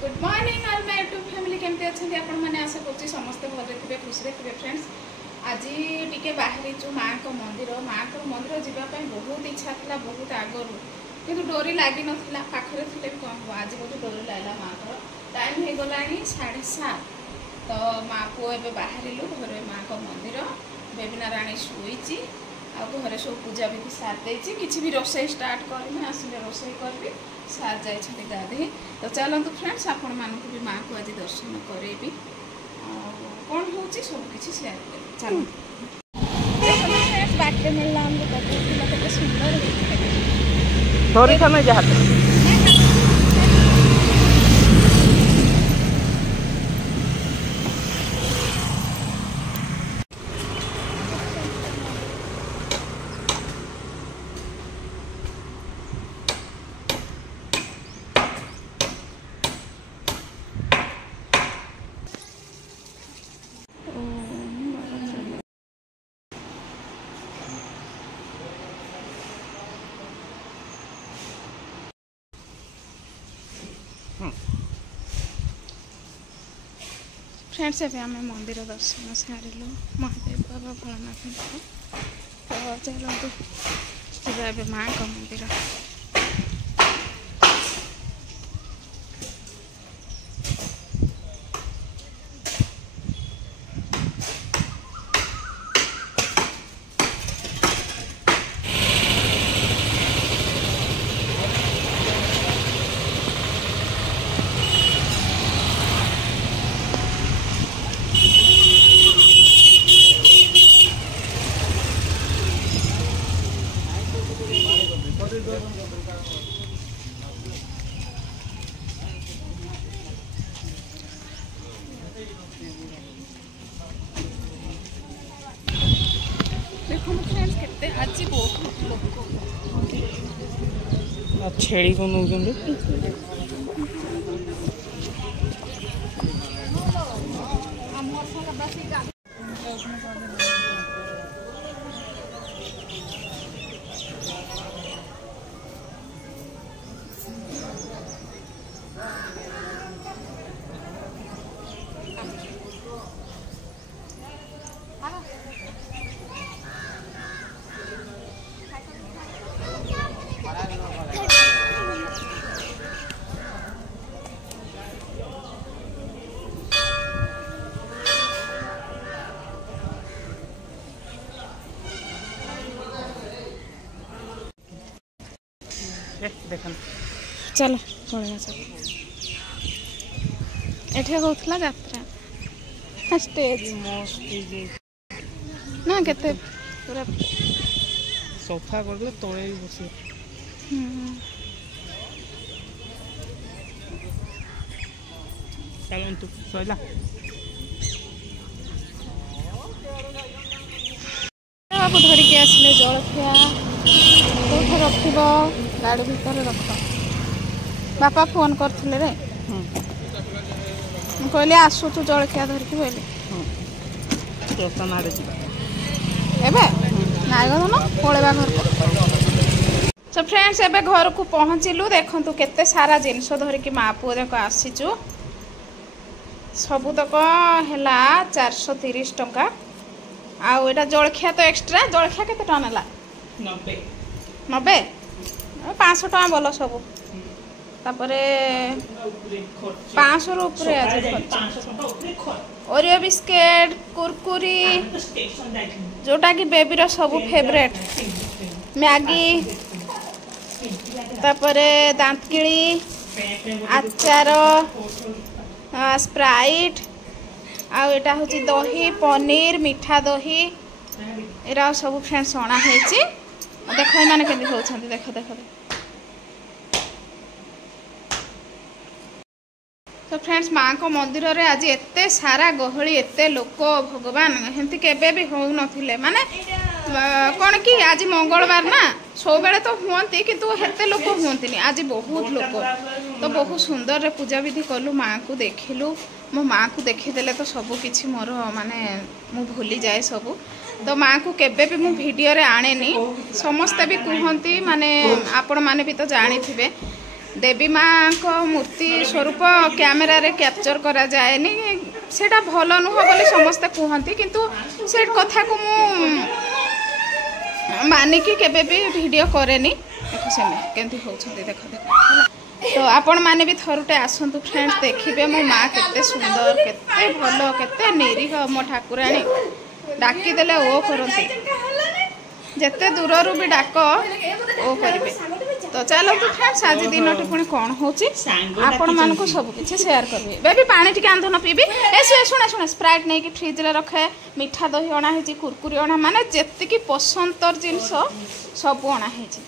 Good morning all my YouTube family केमती अच्छे आपण मैंने आशा कर समस्त भले थे खुशी थे फ्रेंड्स। आज टी बाहरी माँ को मंदिर जावाई बहुत इच्छा था बहुत आगु कि डोरी लगी नाला पाखे थे भी कौन आज बोलते डोरी लगला माँ को टाइम हो गला 7:30 तो माँ पुओ ए बाहर घर माँ को मंदिर बेबिना राणी शुई आ घरे सब पूजा विधि सार देती किसी भी रोसे स्टार्ट करनी आसिले रोसे करी सार जाइए गाधे। तो चलते फ्रेंड्स आपण मानक भी माँ को आज दर्शन करेबी कौन हो सब किसी सेयार कर चलो बाटे मिलला हमको सुंदर थोड़ी समय जाते फ्रेंड्स ए आम मंदिर दर्शन सारू महादेव बाबा भोलानाथ तो चलते माँ का मंदिर। देखो फ्रेंड्स केते आज बहुत लोग छेड़ी को नौ देखन चल पड़ेगा सब एठे होतला यात्रा स्टेज ना केते पूरा सोफा कर दे तोड़े ही बसी चलन तू सइला बाबू धरिकी आसले जलखिया कौन रखब गाड़ी भीतर रख बापा फोन करते रे कहली आसु तू जलखिया धरिकी बोली पलैबा घर को। सो फ्रेंड्स एबे घर को पहुँचलु देखु केते सारा जिनस धरिकी माँ पुओ जाक आसीचु सबुतक है 430 टंका आउ एटा जलखिया तो एक्स्ट्रा जलखिया केते टका नेला 90 500 टका बोल सब तापरे 500 ओरियो बिस्केट कुरकुरी जोटा कि बेबीर सब फेवरेट मैगी तापरे दांतकिली आचार स्प्राइट आउ एटा होची दही पनीर मीठा दही एरा सब फ्रेंड्स अणा हेची देख मैंने के देख देख तो फ्रेंड्स माँ को मंदिर रे आज एते सारा गहली एते लोक भगवान हेमती केबे भी हो नथिले माने कौन कि आज मंगलवार ना सब बेले तो हुंती किंतु हेते लोक हुंती आज बहुत लोक तो बहुत सुंदर रे पूजा विधि कलु माँ को देखिलु मो माँ को देखीदेले तो सब किछि मोर माने मु भूली जाए सब तो माँ को केबे भी मु वीडियो रे आने नी समस्ते भी कहती माने आपण माने भी तो जानी थिबे देवी माँ को मूर्ति स्वरूप कैमेरा रे कैप्चर करा जाएनी सेटा भल नुह बोली समस्ते कहती किंतु से कथा को मु मानिकी केबे भी वीडियो करेनी देखो से केमती होउछंती देखो देखो तो आपण माने भी थरुटे आसंतु फ्रेंड्स देखिबे मो माँ केते सुंदर केते भलो केते निरीह मो ठाकुराणी डाकी देले ओ करंती जेते दूररू भी डाक ओ करिवे तो चलो तो फ्रेंड्स आज दिन पुणी कौन होची आपण मानको सब किछि शेयर करबे बेबी पानी टिके आंधन पीबी ए सुने सुने स्प्राइट नै कि फ्रिज रे रखे मीठा दही अणा हेची कुरकुरी अणा माने जेति की पसंदर जिंस सब अणा हेची